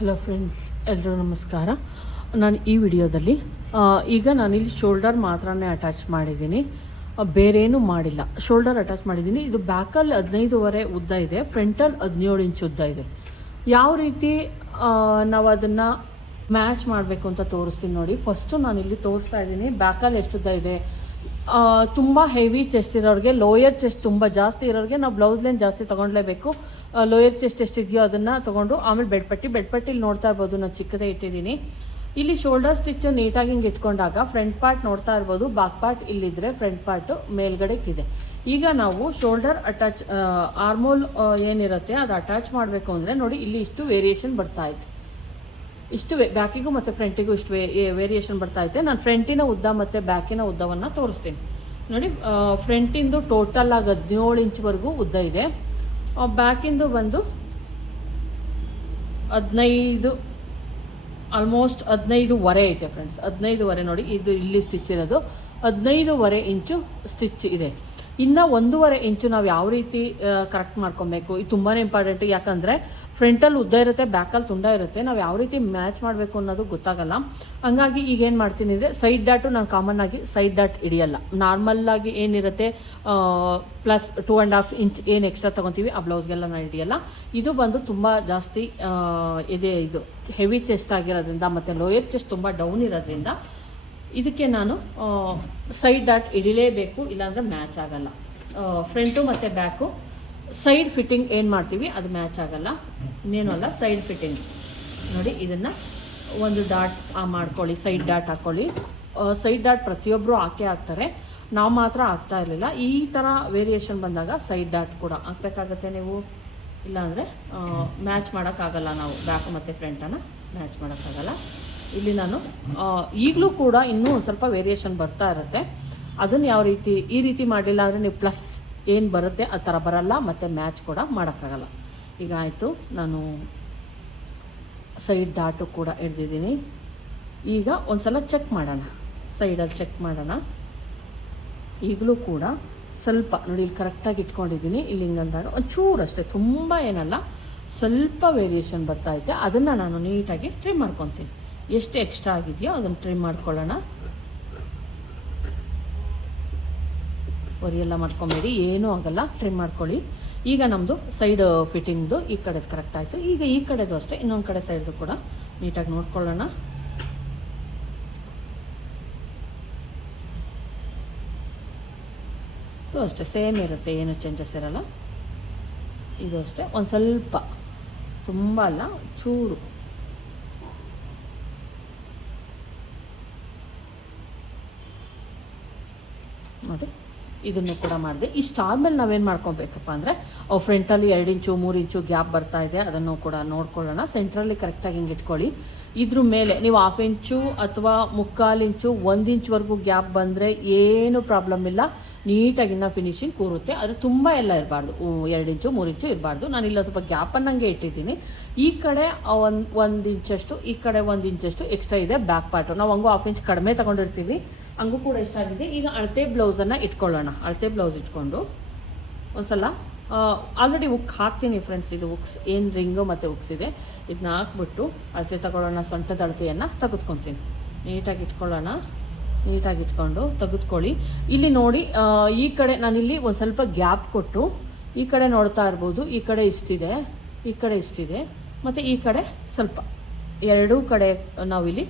Hello friends, ಎಲ್ಲರೂ ನಮಸ್ಕಾರ. ನಾನು ಈ ವಿಡಿಯೋದಲ್ಲಿ ಈಗ ನಾನಿಲ್ಲಿ ಶೋಲ್ಡರ್ ಮಾತ್ರನೇ ಅಟ್ಯಾಚ್ ಮಾಡಿದ್ದೀನಿ, ಬೇರೇನೂ ಮಾಡಿಲ್ಲ. ಶೋಲ್ಡರ್ ಅಟ್ಯಾಚ್ ಮಾಡಿದ್ದೀನಿ. ಇದು ಬ್ಯಾಕಲ್ಲಿ 15.5 ಉದ್ದ ಇದೆ, ಫ್ರಂಟಲ್ಲಿ 17 ಇಂಚ್ ಉದ್ದ ಇದೆ. ಯಾವ ರೀತಿ ನಾವು ಅದನ್ನು ಮ್ಯಾಚ್ ಮಾಡಬೇಕು ಅಂತ ತೋರಿಸ್ತೀನಿ ನೋಡಿ. ಫಸ್ಟು ನಾನಿಲ್ಲಿ ತೋರಿಸ್ತಾ ಇದ್ದೀನಿ ಬ್ಯಾಕಲ್ಲಿ ಎಷ್ಟು ಉದ್ದ ಇದೆ. ತುಂಬ ಹೆವಿ ಚೆಸ್ಟ್ ಇರೋರಿಗೆ, ಲೋಯರ್ ಚೆಸ್ಟ್ ತುಂಬ ಜಾಸ್ತಿ ಇರೋರಿಗೆ ನಾವು ಬ್ಲೌಸ್ ಲೈನ್ ಜಾಸ್ತಿ ತೊಗೊಳ್ಲೇಬೇಕು. ಲೋಯರ್ ಚೆಸ್ಟ್ ಎಷ್ಟಿದೆಯೋ ಅದನ್ನು ತೊಗೊಂಡು ಆಮೇಲೆ ಬೆಡ್ಪಟ್ಟಿಲಿ ನೋಡ್ತಾ ಇರ್ಬೋದು, ನಾನು ಚಿಕ್ಕದೇ ಇಟ್ಟಿದ್ದೀನಿ. ಇಲ್ಲಿ ಶೋಲ್ಡರ್ ಸ್ಟಿಚ್ ನೀಟಾಗಿ ಹಿಂಗೆ ಇಟ್ಕೊಂಡಾಗ ಫ್ರಂಟ್ ಪಾರ್ಟ್ ನೋಡ್ತಾ ಇರ್ಬೋದು, ಬ್ಯಾಕ್ ಪಾರ್ಟ್ ಇಲ್ಲಿದ್ದರೆ ಫ್ರಂಟ್ ಪಾರ್ಟು ಮೇಲ್ಗಡೆಗಿದೆ. ಈಗ ನಾವು ಶೋಲ್ಡರ್ ಅಟ್ಯಾಚ್ ಆರ್ಮೋಲ್ ಏನಿರುತ್ತೆ ಅದು ಅಟ್ಯಾಚ್ ಮಾಡಬೇಕು ಅಂದರೆ ನೋಡಿ, ಇಲ್ಲಿ ಇಷ್ಟು ವೇರಿಯೇಷನ್ ಬರ್ತಾ ಇದೆ. ಇಷ್ಟು ಬ್ಯಾಕಿಗೂ ಮತ್ತು ಫ್ರಂಟಿಗೂ ಇಷ್ಟು ವೇರಿಯೇಷನ್ ಬರ್ತಾ ಇದೆ. ನಾನು ಫ್ರಂಟಿನ ಉದ್ದ ಮತ್ತು ಬ್ಯಾಕಿನ ಉದ್ದವನ್ನು ತೋರಿಸ್ತೀನಿ ನೋಡಿ. ಫ್ರಂಟಿಂದು ಟೋಟಲ್ ಆಗಿ 17 ಇಂಚ್ವರೆಗೂ ಉದ್ದ ಇದೆ. ಬ್ಯಾಕಿಂದು ಬಂದು 15, ಆಲ್ಮೋಸ್ಟ್ 15.5 ಐತೆ ಫ್ರೆಂಡ್ಸ್. 15.5 ನೋಡಿ, ಇದು ಇಲ್ಲಿ ಸ್ಟಿಚ್ ಇರೋದು 15.5 ಇಂಚು ಸ್ಟಿಚ್ ಇದೆ. ಇನ್ನು 1.5 ಇಂಚು ನಾವು ಯಾವ ರೀತಿ ಕರೆಕ್ಟ್ ಮಾಡ್ಕೊಬೇಕು, ಇದು ತುಂಬಾ ಇಂಪಾರ್ಟೆಂಟು. ಯಾಕಂದರೆ ಫ್ರಂಟಲ್ಲಿ ಉದ್ದ ಇರುತ್ತೆ, ಬ್ಯಾಕಲ್ಲಿ ತುಂಡ ಇರುತ್ತೆ. ನಾವು ಯಾವ ರೀತಿ ಮ್ಯಾಚ್ ಮಾಡಬೇಕು ಅನ್ನೋದು ಗೊತ್ತಾಗಲ್ಲ. ಹಂಗಾಗಿ ಈಗೇನು ಮಾಡ್ತೀನಿ ಅಂದರೆ, ಸೈಡ್ ಡಾಟು ನಾನು ಕಾಮನ್ ಆಗಿ ಸೈಡ್ ಡಾಟ್ ಹಿಡಿಯಲ್ಲ. ನಾರ್ಮಲ್ಲಾಗಿ ಏನಿರುತ್ತೆ ಪ್ಲಸ್ 2.5 ಇಂಚ್ ಏನು ಎಕ್ಸ್ಟ್ರಾ ತೊಗೊತೀವಿ ಆ ಬ್ಲೌಸ್ಗೆಲ್ಲ ನಾನು ಹಿಡಿಯಲ್ಲ. ಇದು ಬಂದು ತುಂಬ ಜಾಸ್ತಿ ಇದೆ, ಇದು ಹೆವಿ ಚೆಸ್ಟ್ ಆಗಿರೋದ್ರಿಂದ ಮತ್ತು ಲೋಯರ್ ಚೆಸ್ಟ್ ತುಂಬ ಡೌನ್ ಇರೋದ್ರಿಂದ ಇದಕ್ಕೆ ನಾನು ಸೈಡ್ ಡಾಟ್ ಹಿಡಿಲೇಬೇಕು, ಇಲ್ಲಾಂದರೆ ಮ್ಯಾಚ್ ಆಗಲ್ಲ. ಫ್ರಂಟು ಮತ್ತು ಬ್ಯಾಕು ಸೈಡ್ ಫಿಟ್ಟಿಂಗ್ ಏನು ಮಾಡ್ತೀವಿ ಅದು ಮ್ಯಾಚ್ ಆಗಲ್ಲ. ಇನ್ನೇನು ಅಲ್ಲ, ಸೈಡ್ ಫಿಟ್ಟಿಂಗ್ ನೋಡಿ. ಇದನ್ನು ಒಂದು ಡಾಟ್ ಮಾಡ್ಕೊಳ್ಳಿ, ಸೈಡ್ ಡಾಟ್ ಹಾಕ್ಕೊಳ್ಳಿ. ಸೈಡ್ ಡಾಟ್ ಪ್ರತಿಯೊಬ್ಬರು ಹಾಕ್ತಾರೆ, ನಾವು ಮಾತ್ರ ಹಾಕ್ತಾ ಇರಲಿಲ್ಲ. ಈ ಥರ ವೇರಿಯೇಷನ್ ಬಂದಾಗ ಸೈಡ್ ಡಾಟ್ ಕೂಡ ಹಾಕಬೇಕಾಗತ್ತೆ ನೀವು, ಇಲ್ಲಾಂದರೆ ಮ್ಯಾಚ್ ಮಾಡೋಕ್ಕಾಗಲ್ಲ. ನಾವು ಬ್ಯಾಕ್ ಮತ್ತು ಫ್ರಂಟನ್ನು ಮ್ಯಾಚ್ ಮಾಡೋಕ್ಕಾಗಲ್ಲ. ಇಲ್ಲಿ ನಾನು ಈಗಲೂ ಕೂಡ ಇನ್ನೂ ಒಂದು ಸ್ವಲ್ಪ ವೇರಿಯೇಷನ್ ಬರ್ತಾ ಇರುತ್ತೆ. ಅದನ್ನು ಯಾವ ರೀತಿ ಈ ರೀತಿ ಮಾಡಲಿಲ್ಲ ಅಂದರೆ ನೀವು ಪ್ಲಸ್ ಏನು ಬರುತ್ತೆ ಆ ಥರ ಬರಲ್ಲ, ಮತ್ತು ಮ್ಯಾಚ್ ಕೂಡ ಮಾಡೋಕ್ಕಾಗಲ್ಲ. ಈಗ ಆಯಿತು, ನಾನು ಸೈಡ್ ಡಾಟು ಕೂಡ ಹಿಡ್ದಿದ್ದೀನಿ. ಈಗ ಒಂದು ಸಲ ಚೆಕ್ ಮಾಡೋಣ, ಸೈಡಲ್ಲಿ ಚೆಕ್ ಮಾಡೋಣ. ಈಗಲೂ ಕೂಡ ಸ್ವಲ್ಪ ನೋಡಿ, ಇಲ್ಲಿ ಕರೆಕ್ಟಾಗಿ ಇಟ್ಕೊಂಡಿದ್ದೀನಿ. ಇಲ್ಲಿ ಹಿಂಗಂದಾಗ ಒಂಚೂರು ಅಷ್ಟೇ, ತುಂಬ ಏನಲ್ಲ, ಸ್ವಲ್ಪ ವೇರಿಯೇಷನ್ ಬರ್ತೈತೆ. ಅದನ್ನು ನಾನು ನೀಟಾಗಿ ಟ್ರಿಮ್ ಮಾಡ್ಕೊತೀನಿ. ಎಷ್ಟು ಎಕ್ಸ್ಟ್ರಾ ಆಗಿದೆಯೋ ಅದನ್ನು ಟ್ರಿಮ್ ಮಾಡ್ಕೊಳ್ಳೋಣ. ಒರಿಯೆಲ್ಲ ಮಾಡ್ಕೊಬೇಡಿ, ಏನೂ ಆಗಲ್ಲ, ಟ್ರಿಮ್ ಮಾಡ್ಕೊಳ್ಳಿ. ಈಗ ನಮ್ಮದು ಸೈಡ್ ಫಿಟ್ಟಿಂಗ್ದು ಈ ಕಡೆದು ಕರೆಕ್ಟ್ ಆಯಿತು. ಈಗ ಈ ಕಡೆದು ಅಷ್ಟೇ, ಇನ್ನೊಂದು ಕಡೆ ಸೈಡ್ದು ಕೂಡ ನೀಟಾಗಿ ನೋಡ್ಕೊಳ್ಳೋಣ. ಇದು ಅಷ್ಟೇ ಸೇಮ್ ಇರುತ್ತೆ, ಏನು ಚೇಂಜಸ್ ಇರಲ್ಲ. ಇದು ಅಷ್ಟೇ, ಒಂದು ಸ್ವಲ್ಪ, ತುಂಬ ಅಲ್ಲ, ಚೂರು ನೋಡಿ. ಇದನ್ನು ಕೂಡ ಮಾಡಿದೆ. ಇಷ್ಟಾದಮೇಲೆ ನಾವೇನು ಮಾಡ್ಕೊಬೇಕಪ್ಪ ಅಂದರೆ, ಫ್ರಂಟಲ್ಲಿ 2 ಇಂಚು 3 ಇಂಚು ಗ್ಯಾಪ್ ಬರ್ತಾ ಇದೆ, ಅದನ್ನು ಕೂಡ ನೋಡ್ಕೊಳ್ಳೋಣ. ಸೆಂಟ್ರಲ್ಲಿ ಕರೆಕ್ಟಾಗಿ ಹಿಂಗೆ ಇಟ್ಕೊಳ್ಳಿ. ಇದ್ರ ಮೇಲೆ ನೀವು 1/2 ಇಂಚು ಅಥವಾ 3/4 ಇಂಚು 1 ಇಂಚ್ವರೆಗೂ ಗ್ಯಾಪ್ ಬಂದರೆ ಏನು ಪ್ರಾಬ್ಲಮ್ ಇಲ್ಲ, ನೀಟಾಗಿ ಇನ್ನೂ ಫಿನಿಶಿಂಗ್ ಕೂರುತ್ತೆ. ಅದು ತುಂಬ ಎಲ್ಲ ಇರಬಾರ್ದು, 2 ಇಂಚು 3 ಇಂಚು ಇರಬಾರ್ದು. ನಾನಿಲ್ಲ ಸ್ವಲ್ಪ ಗ್ಯಾಪನ್ನಂಗೆ ಇಟ್ಟಿದ್ದೀನಿ. ಈ ಕಡೆ 1 ಇಂಚಷ್ಟು, ಈ ಕಡೆ 1 ಇಂಚಷ್ಟು ಎಕ್ಸ್ಟ್ರಾ ಇದೆ ಬ್ಯಾಕ್ ಪಾರ್ಟು. ನಾವು ಹಂಗೂ 1/2 ಇಂಚ್ ಕಡಿಮೆ ತೊಗೊಂಡಿರ್ತೀವಿ, ಹಂಗೂ ಕೂಡ ಎಷ್ಟಾಗಿದೆ. ಈಗ ಅಳತೆ ಬ್ಲೌಸನ್ನು ಇಟ್ಕೊಳ್ಳೋಣ. ಅಳತೆ ಬ್ಲೌಸ್ ಇಟ್ಕೊಂಡು ಒಂದು ಸಲ ಆಲ್ರೆಡಿ ಉಕ್ ಹಾಕ್ತೀನಿ ಫ್ರೆಂಡ್ಸ್. ಇದು ಉಕ್ಸ್ ಏನು ರಿಂಗು ಮತ್ತು ಉಕ್ಸ್ ಇದೆ, ಇದನ್ನ ಹಾಕ್ಬಿಟ್ಟು ಅಳತೆ ತಗೊಳ್ಳೋಣ. ಸೊಂಟದ ಅಳತೆಯನ್ನು ತೆಗೆದುಕೊತೀನಿ. ನೀಟಾಗಿ ಇಟ್ಕೊಳ್ಳೋಣ. ನೀಟಾಗಿ ಇಟ್ಕೊಂಡು ತೆಗೆದುಕೊಳ್ಳಿ. ಇಲ್ಲಿ ನೋಡಿ, ಈ ಕಡೆ ನಾನಿಲ್ಲಿ ಒಂದು ಸ್ವಲ್ಪ ಗ್ಯಾಪ್ ಕೊಟ್ಟು ಈ ಕಡೆ ನೋಡ್ತಾ ಇರ್ಬೋದು. ಈ ಕಡೆ ಇಷ್ಟಿದೆ, ಈ ಕಡೆ ಇಷ್ಟಿದೆ, ಮತ್ತು ಈ ಕಡೆ ಸ್ವಲ್ಪ, ಎರಡೂ ಕಡೆ ನಾವಿಲ್ಲಿ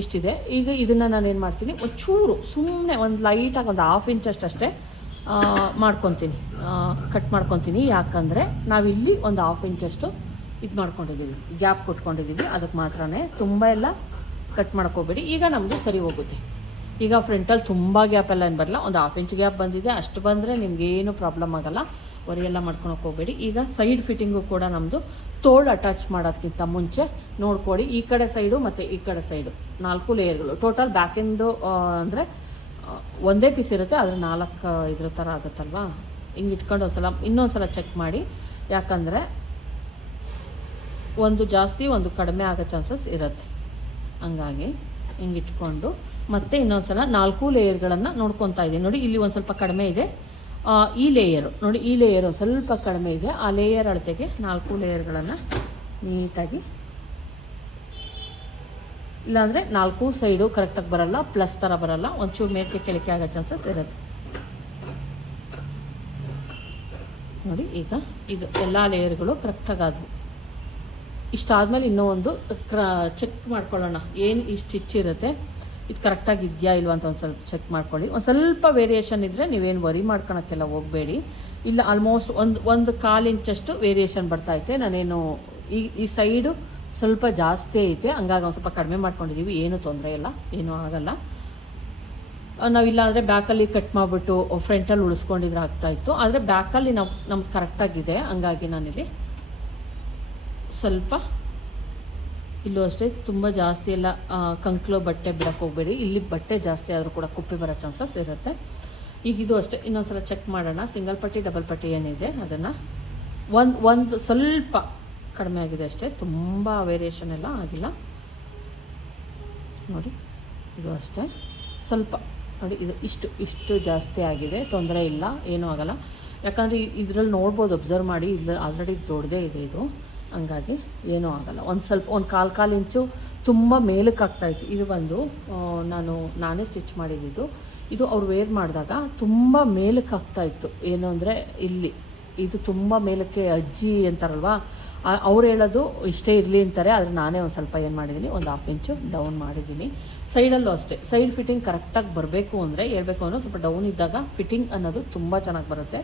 ಇಷ್ಟಿದೆ. ಈಗ ಇದನ್ನು ನಾನೇನು ಮಾಡ್ತೀನಿ, ಒಂಚೂರು ಸುಮ್ಮನೆ ಒಂದು ಲೈಟಾಗಿ ಒಂದು 1/2 ಇಂಚಷ್ಟು ಅಷ್ಟೇ ಮಾಡ್ಕೊತೀನಿ, ಕಟ್ ಮಾಡ್ಕೊತೀನಿ. ಯಾಕಂದರೆ ನಾವಿಲ್ಲಿ ಒಂದು 1/2 ಇಂಚಷ್ಟು ಇದು ಮಾಡ್ಕೊಂಡಿದ್ದೀವಿ, ಗ್ಯಾಪ್ ಕೊಟ್ಕೊಂಡಿದ್ದೀವಿ. ಅದಕ್ಕೆ ಮಾತ್ರನೇ, ತುಂಬ ಎಲ್ಲ ಕಟ್ ಮಾಡ್ಕೋಬೇಡಿ. ಈಗ ನಮ್ಮದು ಸರಿ ಹೋಗುತ್ತೆ. ಈಗ ಫ್ರಂಟಲ್ಲಿ ತುಂಬ ಗ್ಯಾಪ್ ಎಲ್ಲ ಏನು ಬರಲ್ಲ, ಒಂದು 1/2 ಇಂಚ್ ಗ್ಯಾಪ್ ಬಂದಿದೆ, ಅಷ್ಟು ಬಂದರೆ ನಿಮಗೇನು ಪ್ರಾಬ್ಲಮ್ ಆಗೋಲ್ಲ. ಹೊರೆಯೆಲ್ಲ ಮಾಡ್ಕೊಳಕ್ಕೆ ಹೋಗಬೇಡಿ. ಈಗ ಸೈಡ್ ಫಿಟ್ಟಿಂಗು ಕೂಡ ನಮ್ಮದು ತೋಳು ಅಟ್ಯಾಚ್ ಮಾಡೋದಕ್ಕಿಂತ ಮುಂಚೆ ನೋಡ್ಕೊಳ್ಳಿ. ಈ ಕಡೆ ಸೈಡು ಮತ್ತು ಈ ಕಡೆ ಸೈಡು 4 ಲೇಯರ್ಗಳು ಟೋಟಲ್. ಬ್ಯಾಕಿಂದು ಅಂದರೆ ಒಂದೇ ಪೀಸ್ ಇರುತ್ತೆ, ಆದರೆ 4 ಇದ್ರ ಥರ ಆಗುತ್ತಲ್ವಾ. ಹಿಂಗೆ ಇಟ್ಕೊಂಡು ಇನ್ನೊಂದು ಸಲ ಚೆಕ್ ಮಾಡಿ. ಯಾಕಂದರೆ ಒಂದು ಜಾಸ್ತಿ ಒಂದು ಕಡಿಮೆ ಆಗೋ ಚಾನ್ಸಸ್ ಇರುತ್ತೆ. ಹಂಗಾಗಿ ಹಿಂಗೆ ಇಟ್ಕೊಂಡು ಮತ್ತೆ ಇನ್ನೊಂದು ಸಲ 4 ಲೇಯರ್ಗಳನ್ನು ನೋಡ್ಕೊತಾ ಇದ್ದೀನಿ. ನೋಡಿ, ಇಲ್ಲಿ ಒಂದು ಸ್ವಲ್ಪ ಕಡಿಮೆ ಇದೆ, ಈ ಲೇಯರು ನೋಡಿ, ಈ ಲೇಯರ್ ಒಂದು ಸ್ವಲ್ಪ ಕಡಿಮೆ ಇದೆ. ಆ ಲೇಯರ್ ಅಳತೆಗೆ 4 ಲೇಯರ್ಗಳನ್ನು ನೀಟಾಗಿ ಇಲ್ಲಾಂದರೆ 4 ಸೈಡು ಕರೆಕ್ಟಾಗಿ ಬರೋಲ್ಲ, ಪ್ಲಸ್ ಥರ ಬರೋಲ್ಲ, ಒಂಚೂರು ಮೇಲ್ಕೆ ಕೆಳಕ್ಕೆ ಆಗೋ ಚಾನ್ಸಸ್ ಇರುತ್ತೆ. ನೋಡಿ ಈಗ ಇದು ಎಲ್ಲ ಲೇಯರ್ಗಳು ಕರೆಕ್ಟಾಗಿ ಆದವು. ಇಷ್ಟಾದಮೇಲೆ ಇನ್ನೂ ಒಂದು ಚೆಕ್ ಮಾಡ್ಕೊಳ್ಳೋಣ, ಏನು ಈ ಸ್ಟಿಚ್ ಇರುತ್ತೆ ಇದು ಕರೆಕ್ಟಾಗಿ ಇದೆಯಾ ಇಲ್ವಾ ಅಂತ ಒಂದು ಸ್ವಲ್ಪ ಚೆಕ್ ಮಾಡ್ಕೊಳ್ಳಿ. ಒಂದು ಸ್ವಲ್ಪ ವೇರಿಯೇಷನ್ ಇದ್ದರೆ ನೀವೇನು ವರಿ ಮಾಡ್ಕೊಳಕ್ಕೆಲ್ಲ ಹೋಗಬೇಡಿ. ಇಲ್ಲ ಆಲ್ಮೋಸ್ಟ್ ಒಂದು 1/4 ಇಂಚಷ್ಟು ವೇರಿಯೇಷನ್ ಬರ್ತಾಯಿದೆ. ನಾನೇನು ಈ ಸೈಡು ಸ್ವಲ್ಪ ಜಾಸ್ತಿ ಐತೆ, ಹಂಗಾಗಿ ಒಂದು ಸ್ವಲ್ಪ ಕಡಿಮೆ ಮಾಡ್ಕೊಂಡಿದ್ದೀವಿ. ಏನೂ ತೊಂದರೆ ಇಲ್ಲ, ಏನೂ ಆಗಲ್ಲ. ನಾವಿಲ್ಲ ಅಂದರೆ ಬ್ಯಾಕಲ್ಲಿ ಕಟ್ ಮಾಡಿಬಿಟ್ಟು ಫ್ರಂಟಲ್ಲಿ ಉಳಿಸ್ಕೊಂಡಿದ್ರೆ ಆಗ್ತಾಯಿತ್ತು. ಆದರೆ ಬ್ಯಾಕಲ್ಲಿ ನಮ್ದು ಕರೆಕ್ಟಾಗಿದೆ, ಹಂಗಾಗಿ ನಾನಿಲ್ಲಿ ಸ್ವಲ್ಪ ಇಲ್ಲೂ ಅಷ್ಟೇ ತುಂಬ ಜಾಸ್ತಿ ಎಲ್ಲ ಕಂಕ್ಲು ಬಟ್ಟೆ ಬಿಡೋಕ್ಕೆ ಹೋಗಬೇಡಿ. ಇಲ್ಲಿ ಬಟ್ಟೆ ಜಾಸ್ತಿ ಆದರೂ ಕೂಡ ಕುಪ್ಪಿ ಬರೋ ಚಾನ್ಸಸ್ ಇರುತ್ತೆ. ಈಗ ಇದು ಅಷ್ಟೇ, ಇನ್ನೊಂದು ಸಲ ಚೆಕ್ ಮಾಡೋಣ. ಸಿಂಗಲ್ ಪಟ್ಟಿ ಡಬಲ್ ಪಟ್ಟಿ ಏನಿದೆ ಅದನ್ನು ಒಂದು ಸ್ವಲ್ಪ ಕಡಿಮೆ ಆಗಿದೆ ಅಷ್ಟೇ, ತುಂಬ ವೇರಿಯೇಷನ್ ಎಲ್ಲ ಆಗಿಲ್ಲ. ನೋಡಿ ಇದು ಅಷ್ಟೇ ಸ್ವಲ್ಪ ನೋಡಿ, ಇದು ಇಷ್ಟು ಜಾಸ್ತಿ ಆಗಿದೆ, ತೊಂದರೆ ಇಲ್ಲ, ಏನೂ ಆಗಲ್ಲ. ಯಾಕಂದರೆ ಇದರಲ್ಲಿ ನೋಡ್ಬೋದು, ಅಬ್ಸರ್ವ್ ಮಾಡಿ, ಇಲ್ಲಿ ಆಲ್ರೆಡಿ ದೊಡ್ಡದೇ ಇದೆ ಇದು, ಹಂಗಾಗಿ ಏನೂ ಆಗಲ್ಲ. ಒಂದು ಸ್ವಲ್ಪ ಒಂದು 1/4 ಇಂಚು ತುಂಬ ಮೇಲಕ್ಕೆ ಆಗ್ತಾಯಿತ್ತು. ಇದು ಬಂದು ನಾನೇ ಸ್ಟಿಚ್ ಮಾಡಿದ್ದು. ಇದು ಅವ್ರು ವೇರ್ ಮಾಡಿದಾಗ ತುಂಬ ಮೇಲಕ್ಕೆ ಆಗ್ತಾಯಿತ್ತು. ಏನು ಅಂದರೆ ಇದು ತುಂಬ ಮೇಲಕ್ಕೆ ಅಜ್ಜಿ ಅಂತಾರಲ್ವ, ಅವ್ರು ಹೇಳೋದು ಇಷ್ಟೇ ಇರಲಿ ಅಂತಾರೆ. ಆದರೆ ನಾನೇ ಒಂದು ಸ್ವಲ್ಪ ಏನು ಮಾಡಿದ್ದೀನಿ, ಒಂದು 1/2 ಇಂಚು ಡೌನ್ ಮಾಡಿದ್ದೀನಿ. ಸೈಡಲ್ಲೂ ಅಷ್ಟೇ, ಸೈಡ್ ಫಿಟ್ಟಿಂಗ್ ಕರೆಕ್ಟಾಗಿ ಬರಬೇಕು ಅಂದರೆ ಹೇಳ್ಬೇಕು ಅಂದರೆ ಸ್ವಲ್ಪ ಡೌನ್ ಇದ್ದಾಗ ಫಿಟ್ಟಿಂಗ್ ಅನ್ನೋದು ತುಂಬ ಚೆನ್ನಾಗಿ ಬರುತ್ತೆ.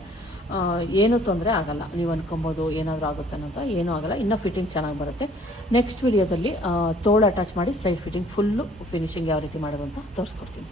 ಏನೂ ತೊಂದರೆ ಆಗೋಲ್ಲ. ನೀವು ಅನ್ಕೊಬೋದು ಏನಾದರೂ ಆಗುತ್ತೆ ಅನ್ನೋಂಥ, ಏನೂ ಆಗೋಲ್ಲ. ಇನ್ನೂ ಫಿಟ್ಟಿಂಗ್ ಚೆನ್ನಾಗಿ ಬರುತ್ತೆ. ನೆಕ್ಸ್ಟ್ ವಿಡಿಯೋದಲ್ಲಿ ತೋಳು ಅಟ್ಯಾಚ್ ಮಾಡಿ ಸೈಡ್ ಫಿಟ್ಟಿಂಗ್ ಫುಲ್ಲು ಫಿನಿಶಿಂಗ್ ಯಾವ ರೀತಿ ಮಾಡೋದು ಅಂತ ತೋರಿಸ್ಕೊಡ್ತೀನಿ.